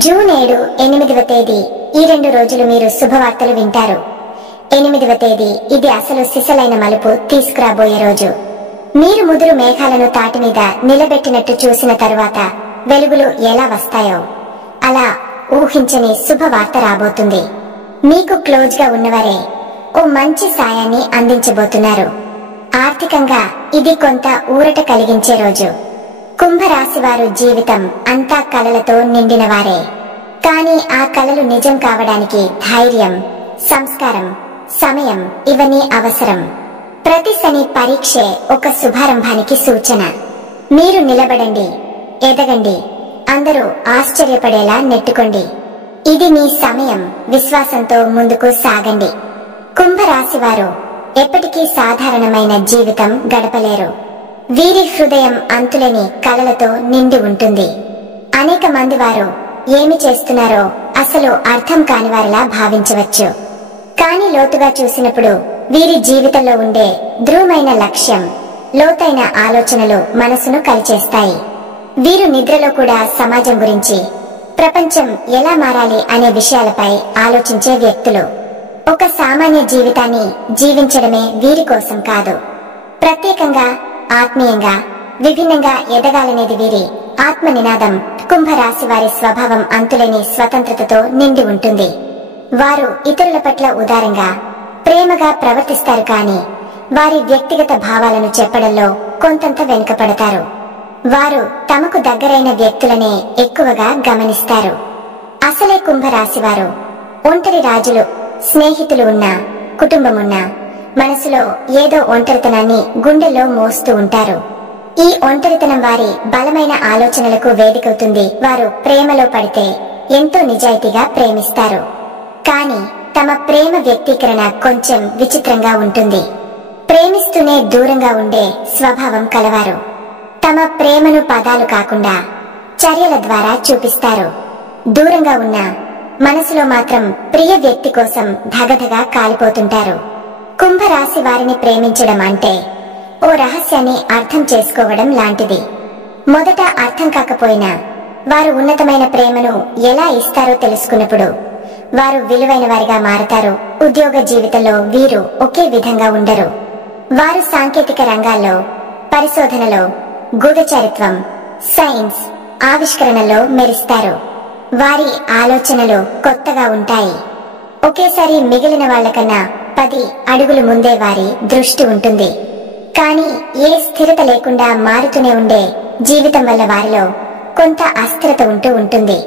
June 7, 8వ తేదీ ఈ 2 రోజులు మీరు శుభవార్తలు వింటారు. 8వ తేదీ ఇది అసలు సిసలైన మలుపు తీసుకురాబోయే రోజు. మీరు ముదురు మేఘాలను తాటి మీద నిలబెట్టినట్టు చూసిన తరువాత వెలుగులు ఎలా వస్తాయో అలా ఊహించని శుభవార్త రాబోతుంది. మీకు క్లోజ్ గా ఉన్నవారే ఓ మంచి సాయాన్ని అందించబోతున్నారు. ఆర్థికంగా ఇది కొంత ఊరట కలిగించే రోజు. కుంభరాశి వారు జీవితం అంతా కలలతో నిండిన వారే. కానీ ఆ కలలు నిజం కావడానికి ధైర్యం, సంస్కారం, సమయం ఇవన్నీ అవసరం. ప్రతి శని పరీక్షే ఒక శుభారంభానికి సూచన. మీరు నిలబడండి, ఎదగండి, అందరూ ఆశ్చర్యపడేలా నెట్టుకోండి. ఇది మీ సమయం. విశ్వాసంతో ముందుకు సాగండి. కుంభరాశి వారు ఎప్పటికీ సాధారణమైన జీవితం గడపలేరు. వీరి హృదయం అంతులేని కలలతో నిండి ఉంటుంది. అనేక మంది వారు ఏమి చేస్తున్నారో అసలు అర్థం కాని వారిలా భావించవచ్చు. కానీ లోతుగా చూసినప్పుడు వీరి జీవితంలో ఉండే ధృవమైన లక్ష్యం, లోతైన ఆలోచనలు మనసును కలిచేస్తాయి. వీరు నిద్రలో కూడా సమాజం గురించి, ప్రపంచం ఎలా మారాలి అనే విషయాలపై ఆలోచించే వ్యక్తులు. ఒక సామాన్య జీవితాన్ని జీవించడమే వీరి కోసం కాదు, ప్రత్యేకంగా, ఆత్మీయంగా, విభిన్నంగా ఎదగాలనేది వీరి ఆత్మ నినాదం. కుంభరాశి వారి స్వభావం అంతులేని స్వతంత్రతతో నిండి ఉంటుంది. వారు ఇతరుల పట్ల ఉదారంగా, ప్రేమగా ప్రవర్తిస్తారు. కానీ వారి వ్యక్తిగత భావాలను చెప్పడంలో కొంతంత వెనుకపడతారు. వారు తమకు దగ్గరైన వ్యక్తులనే ఎక్కువగా గమనిస్తారు. అసలే కుంభరాశి వారు ఒంటరి రాజులు. స్నేహితులు ఉన్నా, కుటుంబమున్నా మనసులో ఏదో ఒంటరితనాన్ని గుండెల్లో మోస్తూ ఉంటారు. ఈ ఒంటరితనం వారి బలమైన ఆలోచనలకు వేదికవుతుంది. వారు ప్రేమలో పడితే ఎంతో నిజాయితీగా ప్రేమిస్తారు. కానీ తమ ప్రేమ వ్యక్తీకరణ కొంచెం విచిత్రంగా ఉంటుంది. ప్రేమిస్తూనే దూరంగా ఉండే స్వభావం కలవారు. తమ ప్రేమను పదాలు కాకుండా చర్యల ద్వారా చూపిస్తారు. దూరంగా ఉన్న మనసులో మాత్రం ప్రియ వ్యక్తి కోసం ధగధగా కాలిపోతుంటారు. కుంభరాశి వారిని ప్రేమించడం అంటే ఓ రహస్యాన్ని అర్థం చేసుకోవడం లాంటిది. మొదట అర్థం కాకపోయినా వారు ఉన్నతమైన ప్రేమను ఎలా ఇస్తారో తెలుసుకున్నప్పుడు వారు విలువైన వారిగా మారతారు. ఉద్యోగ జీవితంలో వీరు ఒకే విధంగా ఉండరు. వారు సాంకేతిక రంగాల్లో, పరిశోధనలో, గూఢచరిత్వం, సైన్స్, ఆవిష్కరణలో మెరుస్తారు. వారి ఆలోచనలు కొత్తగా ఉంటాయి. ఒకేసారి మిగిలిన వాళ్లకన్నా 10 అడుగులు ముందే వారి దృష్టి ఉంటుంది. కానీ ఏ స్థిరత లేకుండా మారుతూనే ఉండే జీవితం వల్ల వారిలో కొంత అస్థిరత ఉంటూ ఉంటుంది.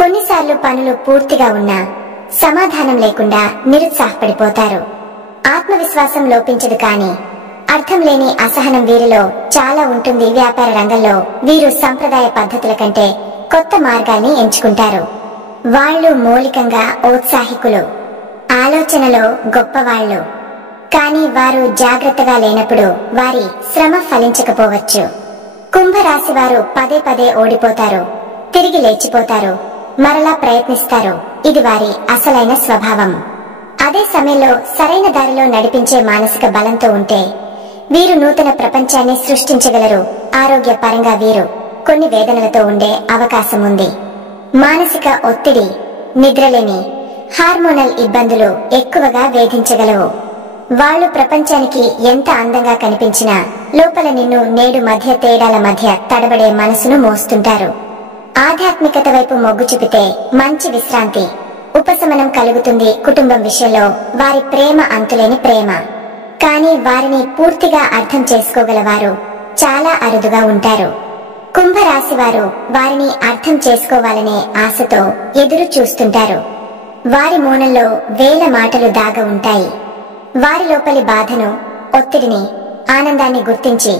కొన్నిసార్లు పనులు పూర్తిగా ఉన్నా సమాధానం లేకుండా నిరుత్సాహపడిపోతారు. ఆత్మవిశ్వాసం లోపించదు, కానీ అర్థం లేని అసహనం వీరిలో చాలా ఉంటుంది. వ్యాపార రంగంలో వీరు సంప్రదాయ పద్ధతుల కంటే కొత్త మార్గాల్ని ఎంచుకుంటారు. వాళ్ళు మౌలికంగా ఔత్సాహికులు, ఆలోచనలో గొప్పవాళ్లు. కానీ వారు జాగ్రత్తగా లేనప్పుడు వారి శ్రమ ఫలించకపోవచ్చు. కుంభరాశి వారు పదే పదే ఓడిపోతారు, తిరిగి లేచిపోతారు, మరలా ప్రయత్నిస్తారు. ఇది వారి అసలైన స్వభావం. అదే సమయంలో సరైన దారిలో నడిపించే మానసిక బలంతో ఉంటే వీరు నూతన ప్రపంచాన్ని సృష్టించగలరు. ఆరోగ్య పరంగా వీరు కొన్ని వేదనలతో ఉండే అవకాశం ఉంది. మానసిక ఒత్తిడి, నిద్రలేమి, హార్మోనల్ ఇబ్బందులు ఎక్కువగా వేధించగలవు. వాళ్ళు ప్రపంచానికి ఎంత అందంగా కనిపించినా లోపల నిన్ను నేడు మధ్య తేడాల మధ్య తడబడే మనసును మోస్తుంటారు. ఆధ్యాత్మికత వైపు మొగ్గు చూపితే మంచి విశ్రాంతి, ఉపశమనం కలుగుతుంది. కుటుంబం విషయంలో వారి ప్రేమ అంతులేని ప్రేమ. కానీ వారిని పూర్తిగా అర్థం చేసుకోగలవారు చాలా అరుదుగా ఉంటారు. కుంభరాశి వారు వారిని అర్థం చేసుకోవాలనే ఆశతో ఎదురు చూస్తుంటారు. వారి మౌనంలో వేల మాటలు దాగ ఉంటాయి. వారి లోపలి బాధను, ఒత్తిడిని, ఆనందాన్ని గుర్తించి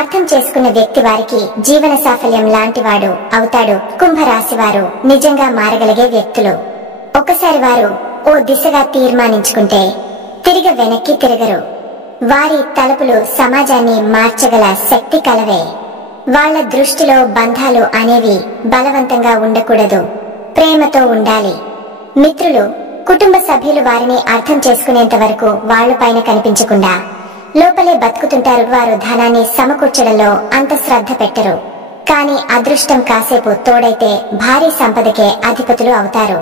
అర్థం చేసుకున్న వ్యక్తి వారికి జీవన సాఫల్యం లాంటివాడు అవుతాడు. కుంభరాశి వారు నిజంగా మారగలిగే వ్యక్తులు. ఒకసారి వారు ఓ దిశగా తీర్మానించుకుంటే తిరిగి వెనక్కి తిరగరు. వారి తలుపులు సమాజాన్ని మార్చగల శక్తి కలవే. వాళ్ల దృష్టిలో బంధాలు అనేవి బలవంతంగా ఉండకూడదు, ప్రేమతో ఉండాలి. మిత్రులు, కుటుంబ సభ్యులు వారిని అర్థం చేసుకునేంత వరకు వాళ్ల పైన కనిపించకుండా లోపలే బతుకుతుంటారు. వారు ధనాన్ని సమకూర్చడంలో అంత శ్రద్ధ పెట్టరు. కానీ అదృష్టం కాసేపు తోడైతే భారీ సంపదకే అధిపతులు అవుతారు.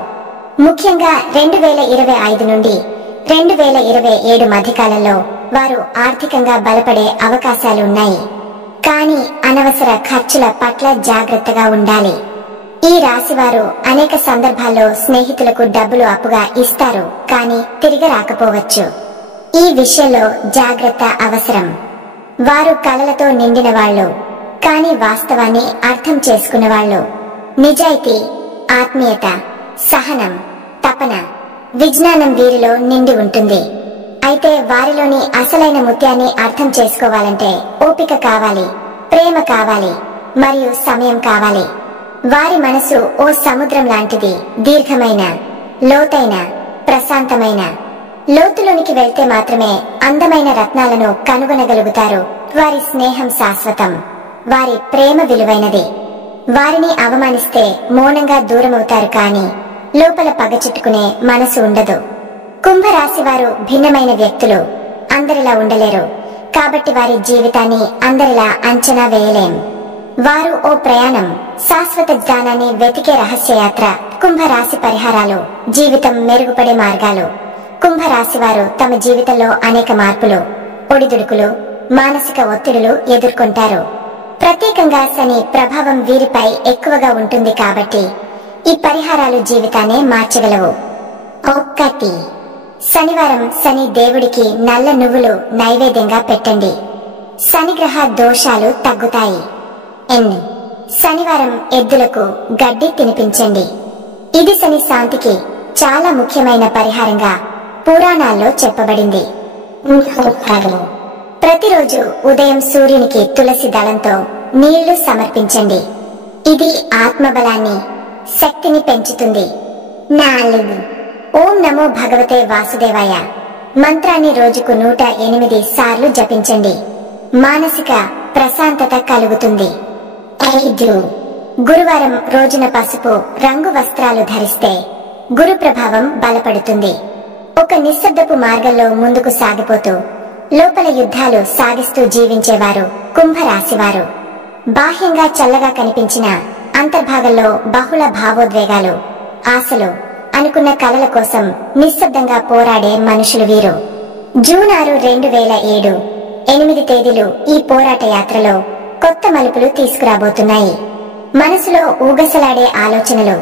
ముఖ్యంగా 2025 నుండి 2027 మధ్యకాలంలో వారు ఆర్థికంగా బలపడే అవకాశాలు ఉన్నాయి. కానీ అనవసర ఖర్చుల పట్ల జాగ్రత్తగా ఉండాలి. ఈ రాశివారు అనేక సందర్భాల్లో స్నేహితులకు డబ్బులు అప్పుగా ఇస్తారు, కానీ తిరిగి రాకపోవచ్చు. ఈ విషయంలో జాగ్రత్త అవసరం. వారు కలలతో నిండిన వాళ్ళు, కానీ వాస్తవాన్ని అర్థం చేసుకున్న వాళ్ళు. నిజాయితీ, ఆత్మీయత, సహనం, తపన, విజ్ఞానం వీరిలో నిండి ఉంటుంది. అయితే వారిలోని అసలైన ముత్యాన్ని అర్థం చేసుకోవాలంటే ఓపిక కావాలి, ప్రేమ కావాలి, మరియు సమయం కావాలి. వారి మనసు ఓ సముద్రం లాంటిది. దీర్ఘమైన, లోతైన, ప్రశాంతమైన. లోతులోనికి వెళ్తే మాత్రమే అందమైన రత్నాలను కనుగొనగలుగుతారు. వారి స్నేహం శాశ్వతం, వారి ప్రేమ విలువైనది. వారిని అవమానిస్తే మౌనంగా దూరమవుతారు, కానీ లోపల పగ చుట్టుకునే మనసు ఉండదు. కుంభరాశి వారు భిన్నమైన వ్యక్తులు. అందరిలా ఉండలేరు, కాబట్టి వారి జీవితాన్ని అందరిలా అంచనా వేయలేం. వారు ఓ ప్రయాణం, శాశ్వత జ్ఞానాన్ని వెతికే రహస్యయాత్ర. కుంభరాశి పరిహారాలు, జీవితం మెరుగుపడే మార్గాలు. కుంభరాశి వారు తమ జీవితంలో అనేక మార్పులు, ఒడిదుడుకులు, మానసిక ఒత్తిడులు ఎదుర్కొంటారు. ప్రత్యేకంగా శని ప్రభావం వీరిపై ఎక్కువగా ఉంటుంది, కాబట్టి ఈ పరిహారాలు జీవితాన్ని మార్చగలవు. 1. శనివారం శని దేవుడికి నల్ల నువ్వులు నైవేద్యంగా పెట్టండి. శనిగ్రహ దోషాలు తగ్గుతాయి. శనివారం ఎద్దులకు గడ్డి తినిపించండి. ఇది శని శాంతికి చాలా ముఖ్యమైన పరిహారంగా పురాణాల్లో చెప్పబడింది. ప్రతిరోజు ఉదయం సూర్యునికి తులసి దళంతో నీళ్లు సమర్పించండి. ఇది ఆత్మబలాన్ని, శక్తిని పెంచుతుంది. 4. ఓం నమో భగవతే వాసుదేవాయ మంత్రాన్ని రోజుకు 108 సార్లు జపించండి. మానసిక ప్రశాంతత కలుగుతుంది. 5. గురువారం రోజున పసుపు రంగు వస్త్రాలు ధరిస్తే గురు ప్రభావం బలపడుతుంది. ఒక నిశ్శబ్దపు మార్గంలో ముందుకు సాగిపోతూ లోపల యుద్ధాలు సాగిస్తూ జీవించేవారు కుంభరాశివారు. బాహ్యంగా చల్లగా కనిపించిన అంతర్భాగంలో బహుళ భావోద్వేగాలు, ఆశలు, అనుకున్న కలల కోసం నిశ్శబ్దంగా పోరాడే మనుషులు వీరు. జూన్ 6, 2007 8 తేదీలు ఈ పోరాట యాత్రలో కొత్త మలుపులు తీసుకురాబోతున్నాయి. మనసులో ఊగసలాడే ఆలోచనలు,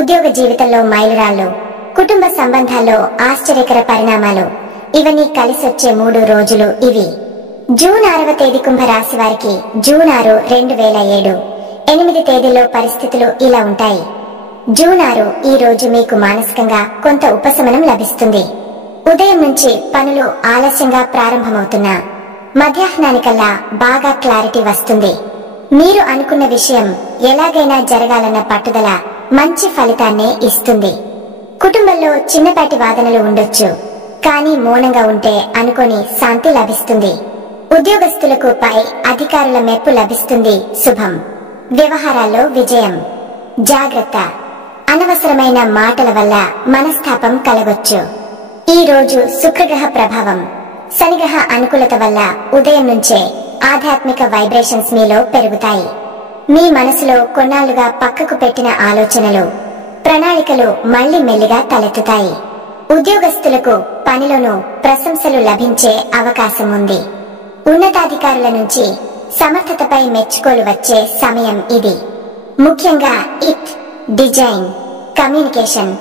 ఉద్యోగ జీవితంలో మైలురాళ్లు, కుటుంబ సంబంధాల్లో ఆశ్చర్యకర పరిణామాలు, ఇవన్నీ కలిసొచ్చే 3 రోజులు ఇవి. జూన్ 6వ తేదీ కుంభరాశి వారికి జూన్ 6, 2007 8 తేదీల్లో పరిస్థితులు ఇలా ఉంటాయి. జూన్ 6 ఈ రోజు మీకు మానసికంగా కొంత ఉపశమనం లభిస్తుంది. ఉదయం నుంచి పనులు ఆలస్యంగా ప్రారంభమవుతున్నా మధ్యాహ్నానికల్లా బాగా క్లారిటీ వస్తుంది. మీరు అనుకున్న విషయం ఎలాగైనా జరగాలన్న పట్టుదల మంచి ఫలితాన్నే ఇస్తుంది. కుటుంబంలో చిన్నపాటి వాదనలు ఉండొచ్చు, కానీ మౌనంగా ఉంటే అనుకోని శాంతి లభిస్తుంది. ఉద్యోగస్తులకు పై అధికారుల మెప్పు లభిస్తుంది. శుభం. వ్యవహారాల్లో విజయం. జాగ్రత్త, అనవసరమైన మాటల వల్ల మనస్తాపం కలగొచ్చు. ఈ రోజు శుక్రగ్రహ ప్రభావం, శనిగ్రహ అనుకూలత వల్ల ఉదయం నుంచే ఆధ్యాత్మిక వైబ్రేషన్స్ మీలో పెరుగుతాయి. మీ మనసులో కొన్నాళ్లుగా పక్కకు పెట్టిన ఆలోచనలు, ప్రణాళికలు మళ్లీ మెల్లిగా తలెత్తుతాయి. ఉద్యోగస్తులకు పనిలోనూ ప్రశంసలు లభించే అవకాశం ఉంది. ఉన్నతాధికారుల నుంచి సమర్థతపై మెచ్చుకోలు వచ్చే సమయం ఇది. ముఖ్యంగా డిజైన్, కమ్యూనికేషన్,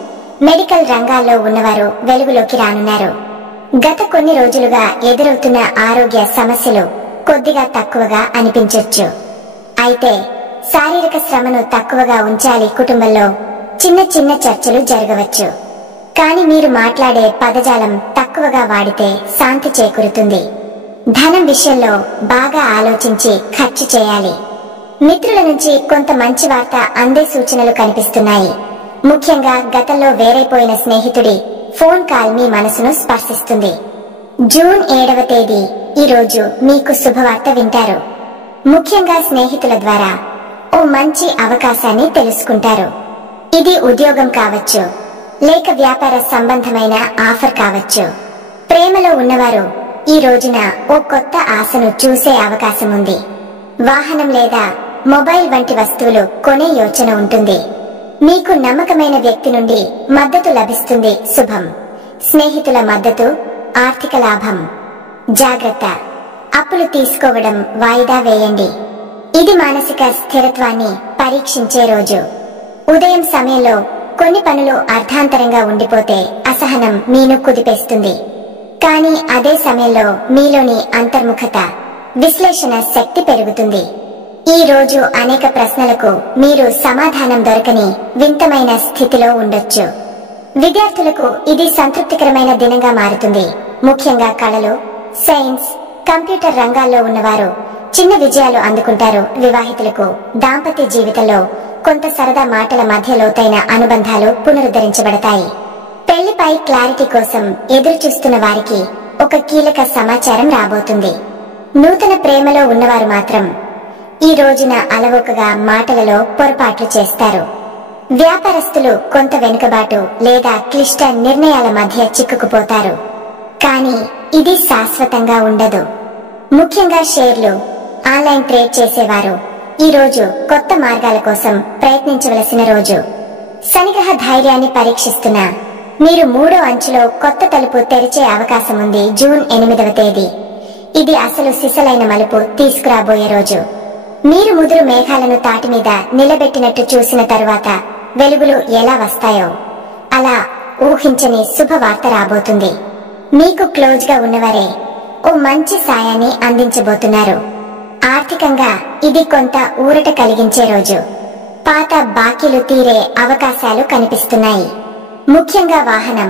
మెడికల్ రంగాల్లో ఉన్నవారు వెలుగులోకి రానున్నారు. గత కొన్ని రోజులుగా ఎదురవుతున్న ఆరోగ్య సమస్యలు కొద్దిగా తక్కువగా అనిపించొచ్చు. అయితే శారీరక శ్రమను తక్కువగా ఉంచాలి. కుటుంబంలో చిన్న చిన్న చర్చలు జరగవచ్చు, కానీ మీరు మాట్లాడే పదజాలం తక్కువగా వాడితే శాంతి చేకూరుతుంది. ధనం విషయంలో బాగా ఆలోచించి ఖర్చు చేయాలి. మిత్రుల నుంచి కొంత మంచి వార్త అందే సూచనలు కనిపిస్తున్నాయి. ముఖ్యంగా గతంలో వేరైపోయిన స్నేహితుడి ఫోన్ కాల్ మీ మనసును స్పర్శిస్తుంది. జూన్ 7వ తేదీ ఈ రోజు మీకు శుభవార్త వింటారు. ముఖ్యంగా స్నేహితుల ద్వారా ఓ మంచి అవకాశాన్ని తెలుసుకుంటారు. ఇది ఉద్యోగం కావచ్చు, లేక వ్యాపార సంబంధమైన ఆఫర్ కావచ్చు. ప్రేమలో ఉన్నవారు ఈ రోజున ఓ కొత్త ఆశను చూసే అవకాశం ఉంది. వాహనం లేదా మొబైల్ వంటి వస్తువులు కొనే యోచన ఉంటుంది. మీకు నమ్మకమైన వ్యక్తి నుండి మద్దతు లభిస్తుంది. శుభం. స్నేహితుల మద్దతు, ఆర్థిక లాభం. జాగ్రత్త. అప్పులు తీసుకోవడం వాయిదా వేయండి. ఇది మానసిక స్థిరత్వాన్ని పరీక్షించే రోజు. ఉదయం సమయంలో కొన్ని పనులు అర్ధాంతరంగా ఉండిపోతే అసహనం మీను కుదిపేస్తుంది. కానీ అదే సమయంలో మీలోని అంతర్ముఖత, విశ్లేషణ శక్తి పెరుగుతుంది. ఈ రోజు అనేక ప్రశ్నలకు మీరు సమాధానం దొరకని వింతమైన స్థితిలో ఉండొచ్చు. విద్యార్థులకు ఇది సంతృప్తికరమైన దినంగా మారుతుంది. ముఖ్యంగా కళలు, సైన్స్, కంప్యూటర్ రంగాల్లో ఉన్నవారు చిన్న విజయాలు అందుకుంటారు. వివాహితులకు దాంపత్య జీవితంలో కొంత సరదా మాటల మధ్య లోతైన అనుబంధాలు పునరుద్ధరించబడతాయి. పెళ్లిపై క్లారిటీ కోసం ఎదురు చూస్తున్న వారికి ఒక కీలక సమాచారం రాబోతుంది. నూతన ప్రేమలో ఉన్నవారు మాత్రం ఈ రోజున అలవోకగా మాటలలో పొరపాట్లు చేస్తారు. వ్యాపారస్తులు కొంత వెనుకబాటు లేదా క్లిష్ట నిర్ణయాల మధ్య చిక్కుకుపోతారు. కానీ ఇది శాశ్వతంగా ఉండదు. ముఖ్యంగా షేర్లు, ఆన్లైన్ ట్రేడ్ చేసేవారు ఈ రోజు కొత్త మార్గాల కోసం ప్రయత్నించవలసిన రోజు. శనిగ్రహ ధైర్యాన్ని పరీక్షిస్తున్న మీరు 3వ అంచులో కొత్త తలుపు తెరిచే అవకాశం ఉంది. జూన్ 8వ తేదీ. ఇది అసలు సిసలైన మలుపు తీసుకురాబోయే రోజు. మీరు ముదురు మేఘాలను తాటి మీద నిలబెట్టినట్టు చూసిన తరువాత వెలుగులు ఎలా వస్తాయో అలా ఊహించని శుభవార్త రాబోతుంది. మీకు క్లోజ్ గా ఉన్నవారే ఓ మంచి సాయాన్ని అందించబోతున్నారు. ఆర్థికంగా ఇది కొంత ఊరట కలిగించే రోజు. పాత బాకీలు తీరే అవకాశాలు కనిపిస్తున్నాయి. ముఖ్యంగా వాహనం,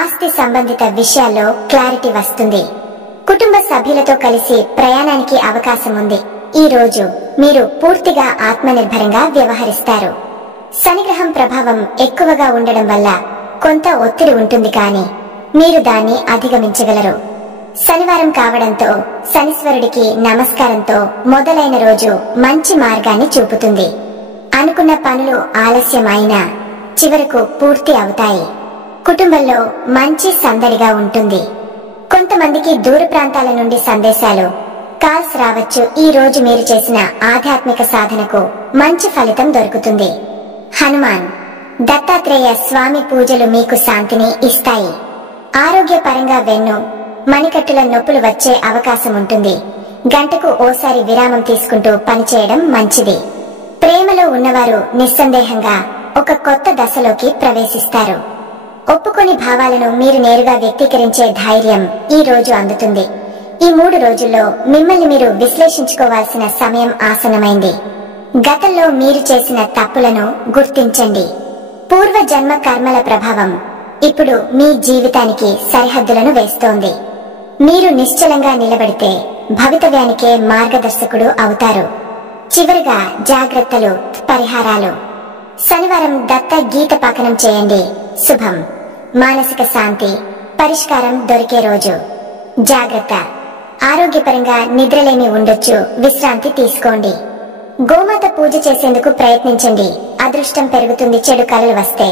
ఆస్తి సంబంధిత విషయాల్లో క్లారిటీ వస్తుంది. కుటుంబ సభ్యులతో కలిసి ప్రయాణానికి అవకాశం ఉంది. ఈ రోజు మీరు పూర్తిగా ఆత్మనిర్భరంగా వ్యవహరిస్తారు. శనిగ్రహం ప్రభావం ఎక్కువగా ఉండడం వల్ల కొంత ఒత్తిడి ఉంటుంది, కానీ మీరు దాన్ని అధిగమించగలరు. శనివారం కావడంతో శనీశ్వరుడికి నమస్కారంతో మొదలైన రోజు మంచి మార్గాన్ని చూపుతుంది. అనుకున్న పనులు ఆలస్యం అయినా చివరకు పూర్తి అవుతాయి. కుటుంబంలో మంచి సందడిగా ఉంటుంది. కొంతమందికి దూర ప్రాంతాల నుండి సందేశాలు, కాల్స్ రావచ్చు. ఈ రోజు మీరు చేసిన ఆధ్యాత్మిక సాధనకు మంచి ఫలితం దొరుకుతుంది. హనుమాన్, దత్తాత్రేయ స్వామి పూజలు మీకు శాంతిని ఇస్తాయి. ఆరోగ్యపరంగా వెన్ను, మణికట్టుల నొప్పులు వచ్చే అవకాశం ఉంటుంది. గంటకు ఓసారి విరామం తీసుకుంటూ పనిచేయడం మంచిది. ప్రేమలో ఉన్నవారు నిస్సందేహంగా ఒక కొత్త దశలోకి ప్రవేశిస్తారు. ఒప్పుకొని భావాలను మీరు నేరుగా వ్యక్తీకరించే ధైర్యం ఈ రోజు అందుతుంది. ఈ 3 రోజుల్లో మిమ్మల్ని మీరు విశ్లేషించుకోవాల్సిన సమయం ఆసన్నమైంది. గతంలో మీరు చేసిన తప్పులను గుర్తించండి. పూర్వ జన్మ కర్మల ప్రభావం ఇప్పుడు మీ జీవితానికి సరిహద్దులను వేస్తోంది. మీరు నిశ్చలంగా నిలబడితే భవితవ్యానికే మార్గదర్శకుడు అవుతారు. చివరిగా జాగ్రత్తలు, పరిహారాలు. శనివారం దత్త గీత పఠనం చేయండి. శుభం. మానసిక శాంతి, పరిష్కారం దొరికే రోజు. జాగ్రత్త. ఆరోగ్యపరంగా నిద్రలేమి ఉండొచ్చు, విశ్రాంతి తీసుకోండి. గోమాత పూజ చేసేందుకు ప్రయత్నించండి. అదృష్టం పెరుగుతుంది. చెడు కలలు వస్తే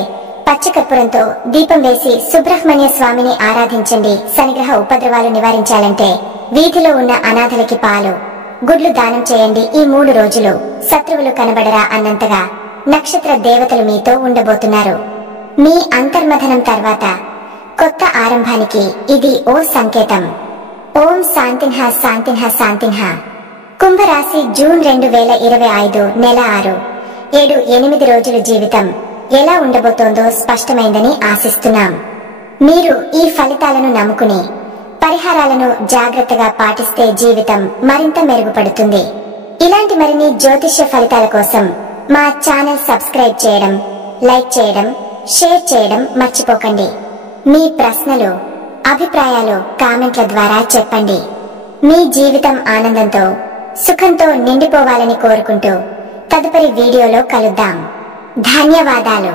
పచ్చకర్పూరంతో దీపం వేసి సుబ్రహ్మణ్య స్వామిని ఆరాధించండి. శనిగ్రహ ఉపద్రవాలు నివారించాలంటే వీధిలో ఉన్న అనాథలకి పాలు, గుడ్లు దానం చేయండి. ఈ 3 రోజులు శత్రువులు కనబడరా అన్నంతగా నక్షత్ర దేవతలు మీతో ఉండబోతున్నారు. మీ అంతర్మథనం తర్వాత కొత్త ఆరంభానికి ఇది ఓ సంకేతం. ఓం శాంతిన్హ శాంతిన్హ శాంతిన్హ. కుంభరాశి జూన్ 2025 నెల 6, 7, 8 రోజుల జీవితం ఎలా ఉండబోతోందో స్పష్టమైందని ఆశిస్తున్నాం. మీరు ఈ ఫలితాలను నమ్ముకుని పరిహారాలను జాగ్రత్తగా పాటిస్తే జీవితం మరింత మెరుగుపడుతుంది. ఇలాంటి మరిన్ని జ్యోతిష్య ఫలితాల కోసం మా ఛానల్ సబ్స్క్రైబ్ చేయడం, లైక్ చేయడం, షేర్ చేయడం మర్చిపోకండి. మీ ప్రశ్నలు, అభిప్రాయాలు కామెంట్ల ద్వారా చెప్పండి. మీ జీవితం ఆనందంతో, సుఖంతో నిండిపోవాలని కోరుకుంటూ తదుపరి వీడియోలో కలుద్దాం. ధన్యవాదాలు.